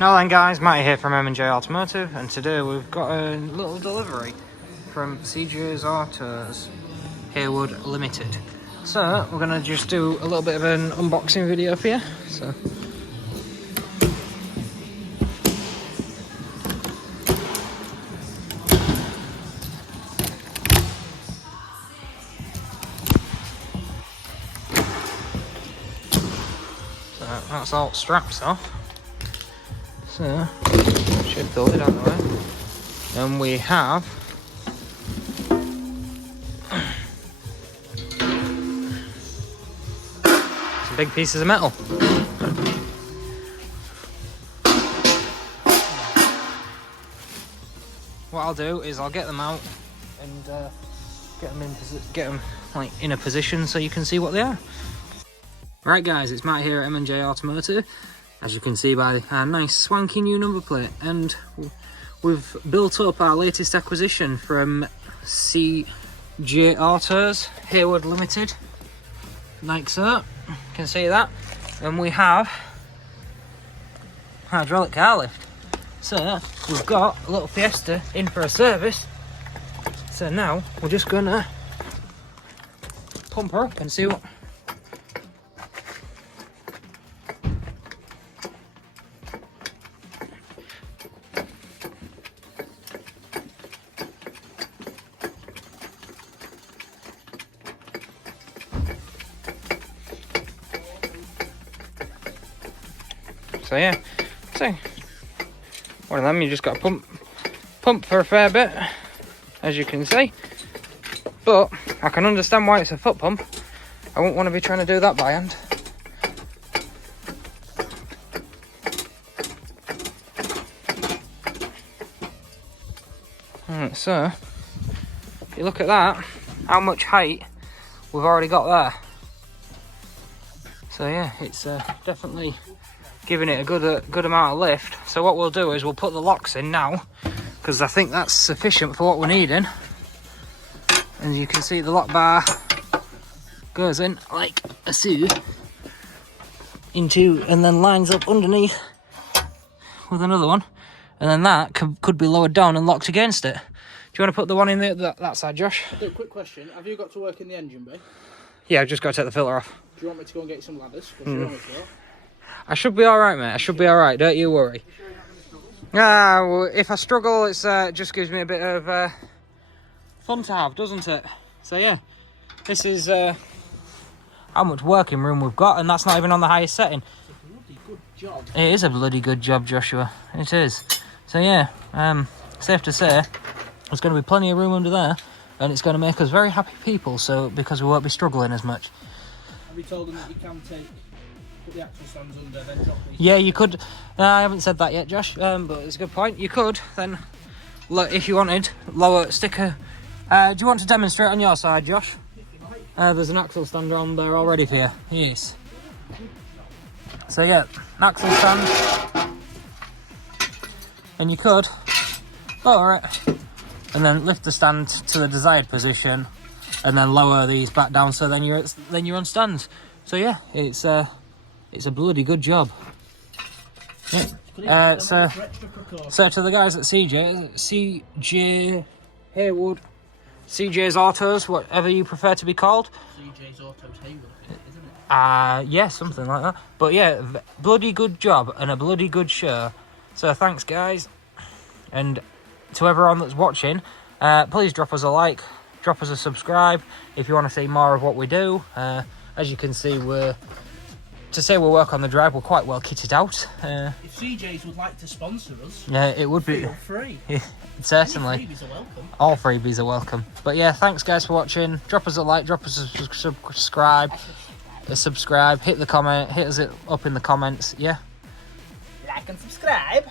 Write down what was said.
Now then guys, Matty here from M&J Automotive, and today we've got a little delivery from CJ's Autos, Haywood Limited. So we're going to just do a little bit of an unboxing video for you. So that's all straps off. So should pull it out of the way. And we have some big pieces of metal. What I'll do is I'll get them out and get them like in a position so you can see what they are. Right guys, it's Matt here at M&J Automotive. As you can see by our nice swanky new number plate, and we've built up our latest acquisition from CJ Autos, Haywood Limited, like so. You can see that. And we have hydraulic car lift. So we've got a little Fiesta in for a service. So now we're just gonna pump her up and see what. So yeah, so one of them you just got to pump for a fair bit, as you can see. But I can understand why it's a foot pump. I wouldn't want to be trying to do that by hand. Alright, so if you look at that, how much height we've already got there. So yeah, it's definitely giving it a good amount of lift. So what we'll do is we'll put the locks in now, because I think that's sufficient for what we're needing. And you can see the lock bar goes in like a so, into, and then lines up underneath with another one, and then that could be lowered down and locked against it. Do you want to put the one in that side, Josh? Quick question, have you got to work in the engine bay? Yeah, I've just got to take the filter off. Do you want me to go and get you some ladders? I should be alright, mate. I should be alright, don't you worry. Well, if I struggle, it's just gives me a bit of fun to have, doesn't it? So yeah, this is how much working room we've got, and that's not even on the highest setting. It's a bloody good job. It is a bloody good job, Joshua. It is. So yeah, safe to say, there's going to be plenty of room under there, and it's going to make us very happy people. So because we won't be struggling as much. Have you told them that you can put the axle stands under, then drop these? Yeah, you could. I haven't said that yet, Josh, but it's a good point. You could then, if you wanted, lower sticker. Do you want to demonstrate on your side, Josh? There's an axle stand on there already for you. Yes. So yeah, an axle stand, and you could lower it, and then lift the stand to the desired position, and then lower these back down. So then you're on stands. So yeah, it's a bloody good job. Yeah. So to the guys at CJ Haywood, CJ's Autos, whatever you prefer to be called. CJ's Autos Haywood, isn't it? Yeah, something like that. But yeah, bloody good job and a bloody good show. So thanks, guys, and to everyone that's watching, please drop us a like, drop us a subscribe if you want to see more of what we do. As you can see, we're work on the drive, we're quite well kitted out. If CJ's would like to sponsor us, yeah, it would be feel free. Certainly. Any freebies are welcome. All freebies are welcome. But yeah, thanks guys for watching. Drop us a like, drop us a subscribe, hit the comment, hit us up in the comments. Yeah. Like and subscribe.